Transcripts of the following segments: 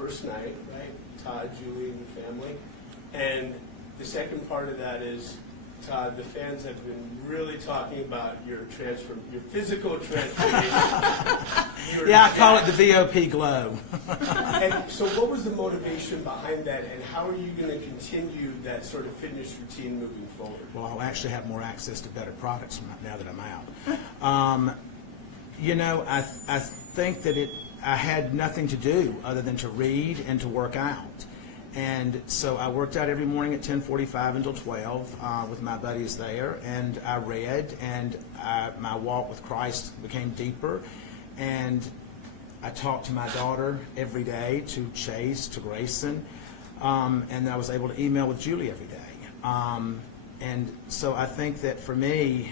first night, right? Todd, Julie, and the family. And the second part of that is, Todd, the fans have been really talking about your physical transformation. I call it the VOP glow. And so what was the motivation behind that, and how are you going to continue that sort of fitness routine moving forward? Well, I'll actually have more access to better products now that I'm out. I think that I had nothing to do other than to read and to work out. And so I worked out every morning at 10:45 until 12 with my buddies there, and I read, and my walk with Christ became deeper, and I talked to my daughter every day, to Chase, to Grayson, and I was able to email with Julie every day. And so I think that for me,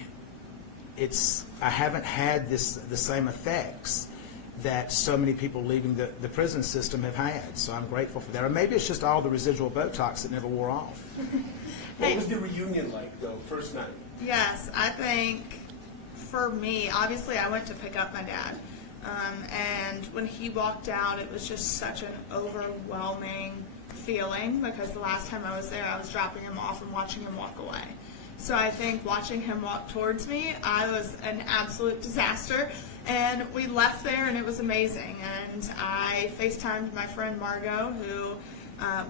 I haven't had the same effects that so many people leaving the prison system have had. So I'm grateful for that. Or maybe it's just all the residual Botox that never wore off. What was the reunion like, though, first night? Yes, I think for me, obviously I went to pick up my dad. And when he walked out, it was just such an overwhelming feeling, because the last time I was there, I was dropping him off and watching him walk away. So I think watching him walk towards me, I was an absolute disaster. And we left there, and it was amazing. And I FaceTimed my friend Margot, who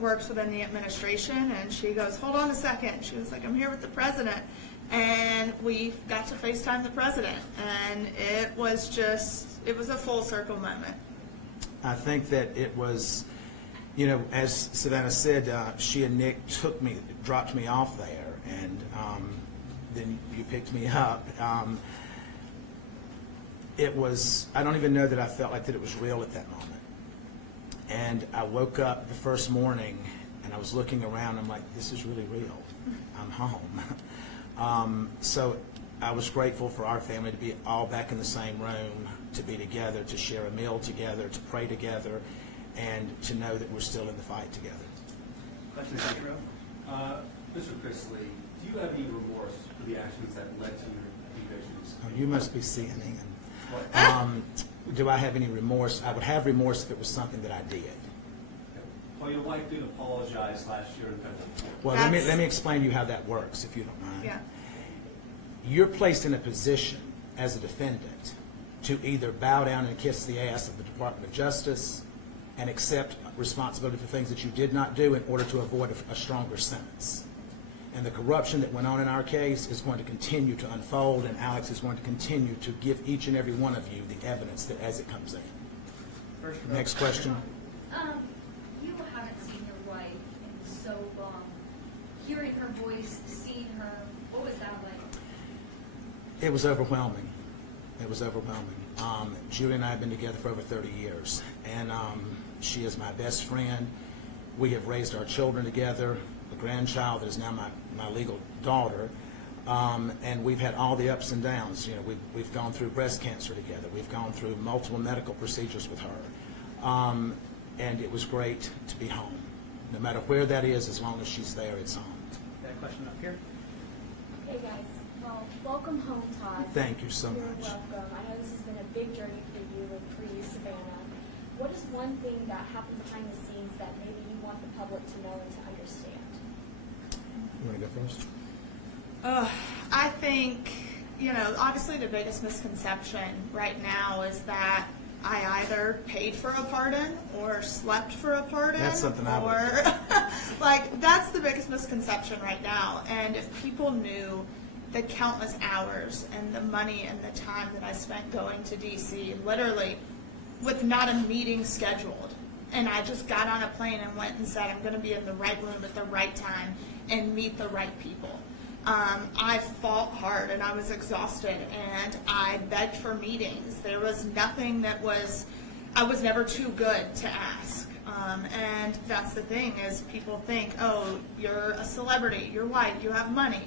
works within the administration, and she goes, "Hold on a second." She was like, "I'm here with the president." And we got to FaceTime the president. And it was a full circle moment. I think that it was, as Savannah said, she and Nick dropped me off there, and then you picked me up. I don't even know that I felt like that it was real at that moment. And I woke up the first morning, and I was looking around, I'm like, this is really real. I'm home. So I was grateful for our family to be all back in the same room, to be together, to share a meal together, to pray together, and to know that we're still in the fight together. Question, Mr. Chrisley, do you have any remorse for the actions that led to your convictions? Oh, you must be CNN. Do I have any remorse? I would have remorse if it was something that I did. Well, your wife did apologize last year in federal court. Well, let me explain to you how that works, if you don't mind. Yeah. You're placed in a position as a defendant to either bow down and kiss the ass of the Department of Justice and accept responsibility for things that you did not do in order to avoid a stronger sentence. And the corruption that went on in our case is going to continue to unfold, and Alex is going to continue to give each and every one of you the evidence that as it comes in. Next question. You haven't seen your wife in so long. Hearing her voice, seeing her, what was that like? It was overwhelming. It was overwhelming. Julie and I have been together for over 30 years, and she is my best friend. We have raised our children together. The grandchild that is now my legal daughter, and we've had all the ups and downs. We've gone through breast cancer together. We've gone through multiple medical procedures with her, and it was great to be home. No matter where that is, as long as she's there, it's home. That question up here. Hey guys, well, welcome home, Todd. Thank you so You're much. welcome. I know this has been a big journey for you and for you, Savannah. What is one thing that happened behind the scenes that maybe you want the public to know and to understand? You want to go first? I think, obviously the biggest misconception right now is that I either paid for a pardon or slept for a pardon. That's something I would. That's the biggest misconception right now. And if people knew the countless hours and the money and the time that I spent going to D.C., literally with not a meeting scheduled, and I just got on a plane and went and said, I'm going to be in the right room at the right time and meet the right people. I fought hard and I was exhausted, and I begged for meetings. There was nothing I was never too good to ask. And that's the thing, is people think, oh, you're a celebrity, you're white, you have money.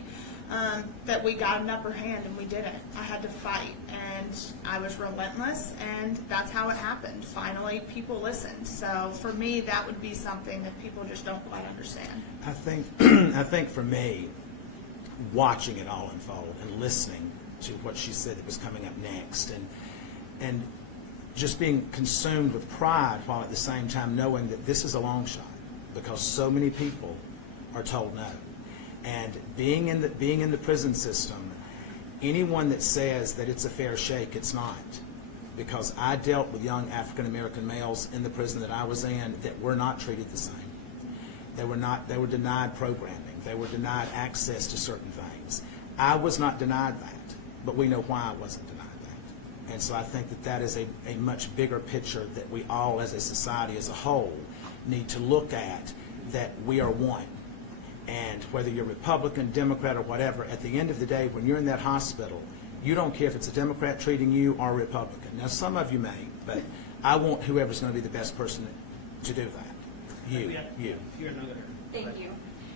That we got an upper hand, and we didn't. I had to fight, and I was relentless, and that's how it happened. Finally, people listened. So for me, that would be something that people just don't quite understand. I think for me, watching it all unfold and listening to what she said that was coming up next, and just being consumed with pride while at the same time knowing that this is a long shot because so many people are told no. And being in the prison system, anyone that says that it's a fair shake, it's not. Because I dealt with young African American males in the prison that I was in that were not treated the same. They were denied programming. They were denied access to certain things. I was not denied that, but we know why I wasn't denied that. And so I think that that is a much bigger picture that we all as a society as a whole need to look at, that we are one. And whether you're Republican, Democrat, or whatever, at the end of the day, when you're in that hospital, you don't care if it's a Democrat treating you or a Republican. Now, some of you may, but I want whoever's going to be the best person to do that. You. You're another. Thank you.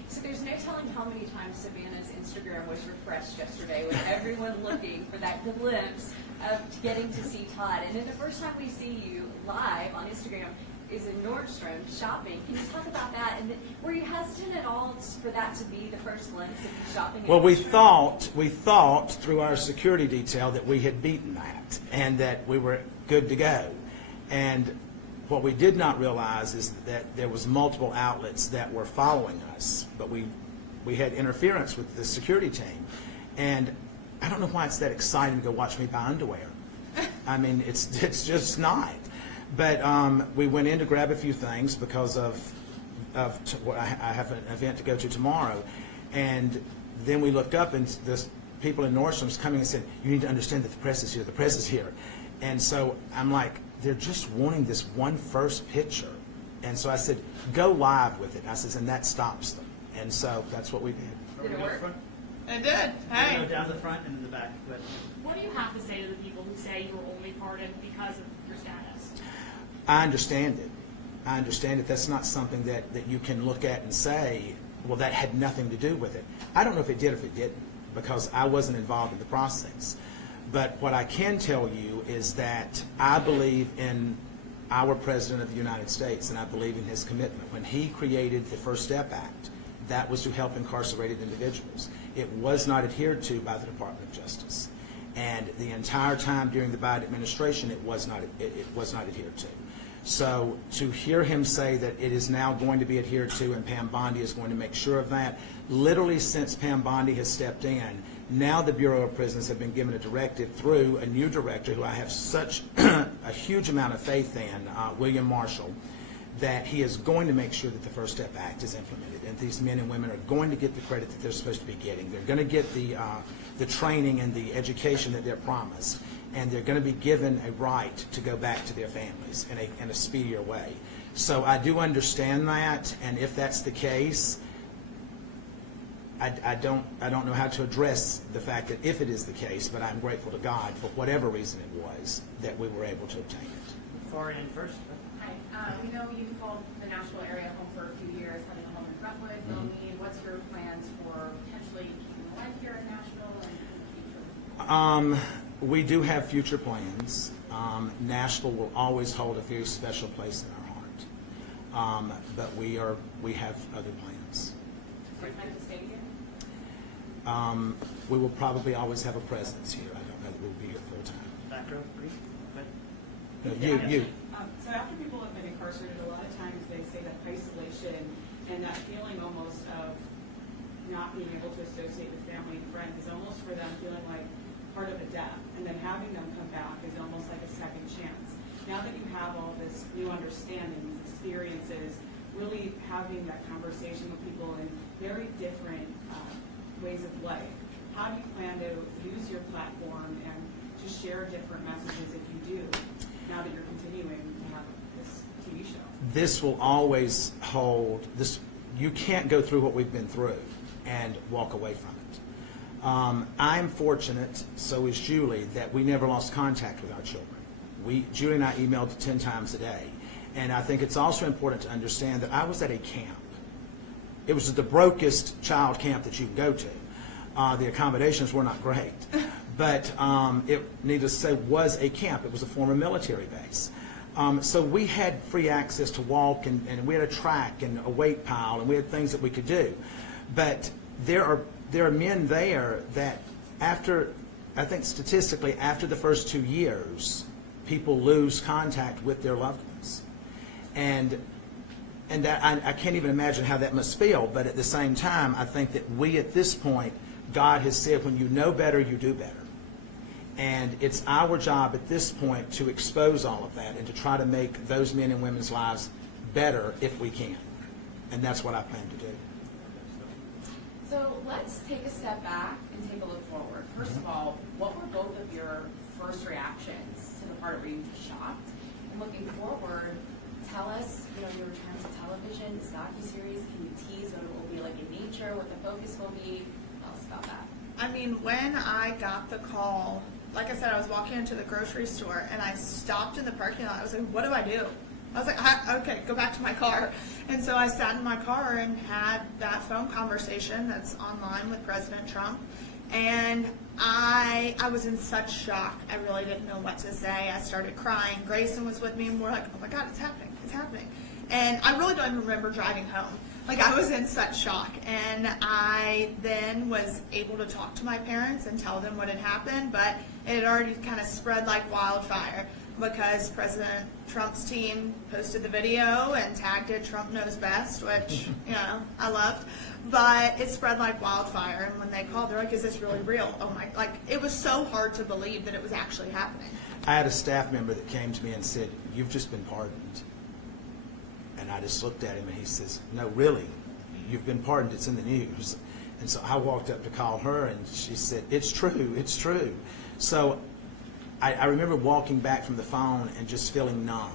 So there's no telling how many times Savannah's Instagram was refreshed yesterday with everyone looking for that glimpse of getting to see Todd. And then the first time we see you live on Instagram is in Nordstrom shopping. Can you talk about that? And were you hesitant at all for that to be the first glimpse of you shopping at Well, we Nordstrom? thought through our security detail that we had beaten that and that we were good to go. And what we did not realize is that there was multiple outlets that were following us, but we had interference with the security team. And I don't know why it's that exciting to go watch me buy underwear. I mean, it's just not. But we went in to grab a few things because of I have an event to go to tomorrow. And then we looked up and the people in Nordstrom's coming and said, you need to understand that the press is here, the press is here. And so I'm like, they're just wanting this one first picture. And so I said, go live with it. And I said, and that stops them. And so that's what we did. Did it work? It did. Hey. Go down the front and in the back. But What do you have to say to the people who say you were only pardoned because of your status? I understand it. I understand it. That's not something that you can look at and say, well, that had nothing to do with it. I don't know if it did or if it didn't, because I wasn't involved in the process. But what I can tell you is that I believe in our President of the United States, and I believe in his commitment. When he created the First Step Act, that was to help incarcerated individuals. It was not adhered to by the Department of Justice. And the entire time during the Biden administration, it was not adhered to. So to hear him say that it is now going to be adhered to and Pam Bondi is going to make sure of that, literally since Pam Bondi has stepped in, now the Bureau of Prisons have been given a directive through a new director who I have such a huge amount of faith in, William Marshall, that he is going to make sure that the First Step Act is implemented, and these men and women are going to get the credit that they're supposed to be getting. They're going to get the training and the education that they're promised, and they're going to be given a right to go back to their families in a speedier way. So I do understand that, and if that's the case, I don't know how to address the fact that if it is the case, but I'm grateful to God for whatever reason it was that we were able to obtain it. far in first. Hi, we know you've called the Nashville area home for a few years, having a home in Brentwood, Wilmington. What's your plans for potentially keeping a life here in Nashville and in the future? We do have future plans. Nashville will always hold a very special place in our heart. But we have other plans. Do you plan to stay here? We will probably always have a presence here. I don't know that we'll be here full time. Back row, please. No, you. So after people have been incarcerated, a lot of times they say that isolation and that feeling almost of not being able to associate with family and friends is almost for them feeling like part of a death. And then having them come back is almost like a second chance. Now that you have all this new understanding, these experiences, really having that conversation with people in very different ways of life, how do you plan to use your platform and to share different messages if you do, now that you're continuing to have this TV show? This will always hold this. You can't go through what we've been through and walk away from it. I'm fortunate, so is Julie, that we never lost contact with our children. Julie and I emailed 10 times a day. And I think it's also important to understand that I was at a camp. It was the brokest child camp that you can go to. The accommodations were not great. But it, needless to say, was a camp. It was a former military base. So we had free access to walk, and we had a track and a weight pile, and we had things that we could do. But there are men there that after, I think statistically, after the first 2 years, people lose contact with their loved ones. And that I can't even imagine how that must feel, but at the same time, I think that we at this point, God has said, when you know better, you do better. And it's our job at this point to expose all of that and to try to make those men and women's lives better if we can. And that's what I plan to do. So let's take a step back and take a look forward. First of all, what were both of your first reactions to the part where you were shocked? And looking forward, tell us, your return to television, this docuseries. Can you tease what it will be like in nature, what the focus will be? Tell us about that. I mean, when I got the call, like I said, I was walking into the grocery store and I stopped in the parking lot. I was like, what do I do? I was like, okay, go back to my car. And so I sat in my car and had that phone conversation that's online with President Trump. And I was in such shock. I really didn't know what to say. I started crying. Grayson was with me and we're like, oh my God, it's happening. It's happening. And I really don't even remember driving home. Like, I was in such shock. And I then was able to talk to my parents and tell them what had happened, but it had already kind of spread like wildfire because President Trump's team posted the video and tagged it Trump Knows Best, which, I loved. But it spread like wildfire. And when they called, they're like, is this really real? Oh my, it was so hard to believe that it was actually happening. I had a staff member that came to me and said, you've just been pardoned. And I just looked at him and he says, no, really, you've been pardoned, it's in the news. And so I walked up to call her and she said, it's true, it's true. So I remember walking back from the phone and just feeling numb,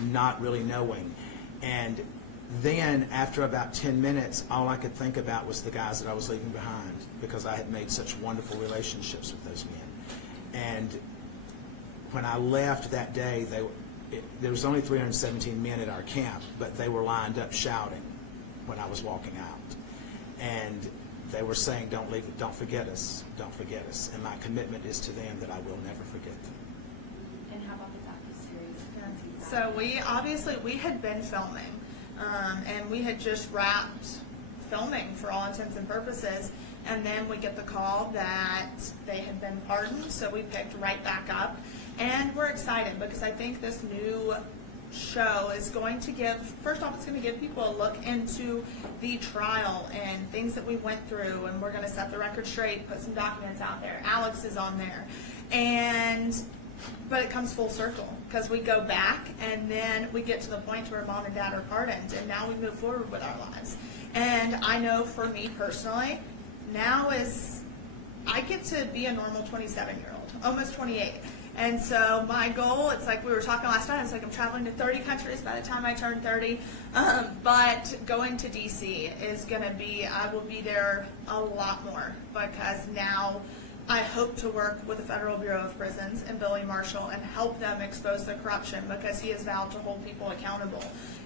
not really knowing. And then after about 10 minutes, all I could think about was the guys that I was leaving behind because I had made such wonderful relationships with those men. And when I left that day, there was only 317 men at our camp, but they were lined up shouting when I was walking out. And they were saying, don't leave, don't forget us, don't forget us. And my commitment is to them that I will never forget them. And how about the docuseries? So we had been filming, and we had just wrapped filming for all intents and purposes. And then we get the call that they had been pardoned, so we picked right back up. And we're excited because I think this new show is going to give, first off, it's going to give people a look into the trial and things that we went through, and we're going to set the record straight, put some documents out there. Alex is on there. But it comes full circle because we go back and then we get to the point where mom and dad are pardoned, and now we move forward with our lives. And I know for me personally, now I get to be a normal 27-year-old, almost 28. And so my goal, it's like we were talking last night, it's like I'm traveling to 30 countries by the time I turn 30. But going to D.C. is going to be, I will be there a lot more because now I hope to work with the Federal Bureau of Prisons and Billy Marshall and help them expose the corruption because he has vowed to hold people accountable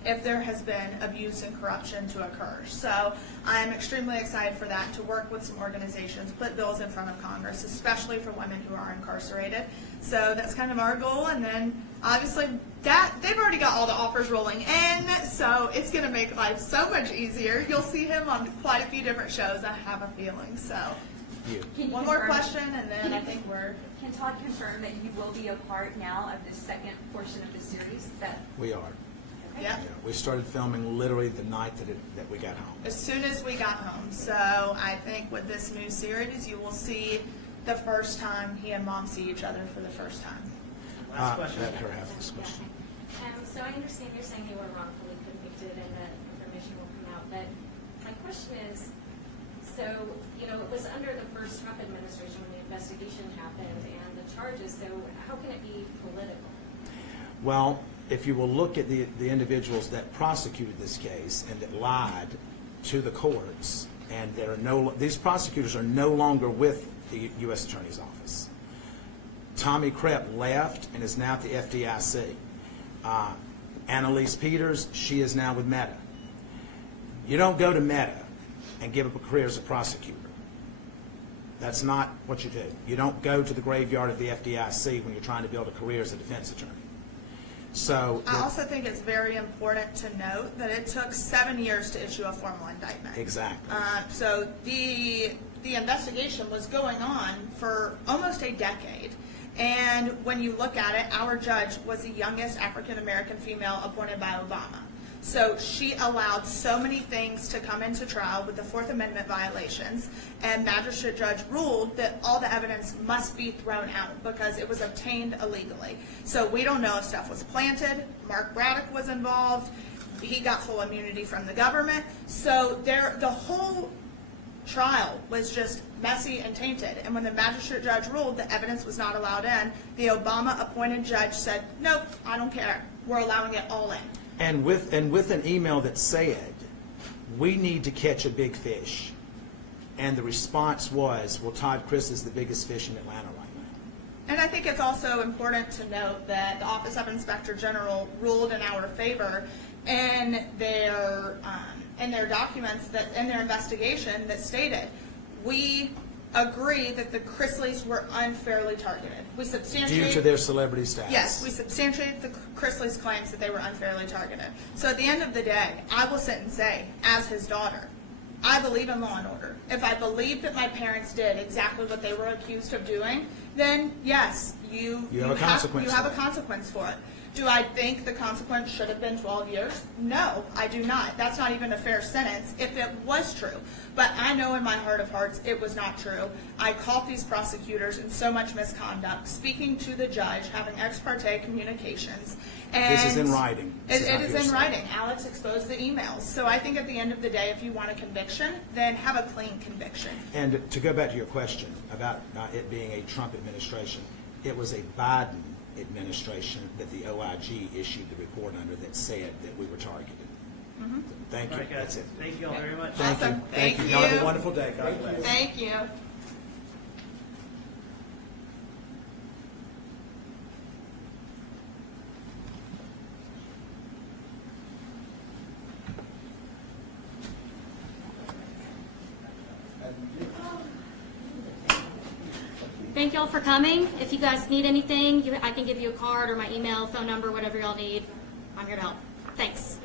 if there has been abuse and corruption to occur. So I am extremely excited for that, to work with some organizations, put bills in front of Congress, especially for women who are incarcerated. So that's kind of our goal. And then obviously they've already got all the offers rolling in, so it's going to make life so much easier. You'll see him on quite a few different shows, I have a feeling. So one more question, and then I think Can Todd confirm that you will be a part now of the second portion of the series? We are. yeah. Yeah, we started filming literally the night that we got home. As soon as we got home. So I think with this new series, you will see the first time he and mom see each other for the first time. Last question. Let her have this question. So I understand you're saying you were wrongfully convicted and that information will come out, but my question is, so, it was under the first Trump administration when the investigation happened and the charges, so how can it be political? Well, if you will look at the individuals that prosecuted this case and that lied to the courts, and these prosecutors are no longer with the U.S. Attorney's Office. Tommy Krepp left and is now at the FDIC. Annalise Peters, she is now with Meta. You don't go to Meta and give up a career as a prosecutor. That's not what you do. You don't go to the graveyard of the FDIC when you're trying to build a career as a defense attorney. So I also think it's very important to note that it took 7 years to issue a formal indictment. Exactly. So the investigation was going on for almost a decade. And when you look at it, our judge was the youngest African-American female appointed by Obama. So she allowed so many things to come into trial with the Fourth Amendment violations, and magistrate judge ruled that all the evidence must be thrown out because it was obtained illegally. So we don't know if stuff was planted. Mark Braddock was involved. He got full immunity from the government. So the whole trial was just messy and tainted. And when the magistrate judge ruled the evidence was not allowed in, the Obama-appointed judge said, nope, I don't care. We're allowing it all in. And with an email that said, we need to catch a big fish. And the response was, well, Todd Chrisley is the biggest fish in Atlanta right now. And I think it's also important to note that the Office of Inspector General ruled in our favor in their documents, that in their investigation, that stated, we agree that the Chrisleys were unfairly targeted. We substantiate Due to their celebrity status. Yes, we substantiate the Chrisley's claims that they were unfairly targeted. So at the end of the day, I will sit and say, as his daughter, I believe in law and order. If I believe that my parents did exactly what they were accused of doing, then yes, you have a consequence You have for a it. consequence for it. Do I think the consequence should have been 12 years? No, I do not. That's not even a fair sentence if it was true. But I know in my heart of hearts it was not true. I caught these prosecutors in so much misconduct, speaking to the judge, having ex parte communications. And This is in writing. This is It not is hearsay. in writing. Alex exposed the emails. So I think at the end of the day, if you want a conviction, then have a clean conviction. And to go back to your question about it being a Trump administration, it was a Biden administration that the OIG issued the report under that said that we were targeted. Mm-hmm. Thank you. All right, guys. That's it. Thank you all very much. Thank Awesome. you. Thank Y'all have you. a wonderful day. God bless. Thank you. Thank y'all for coming. If you guys need anything, I can give you a card or my email, phone number, whatever y'all need. I'm here to help. Thanks.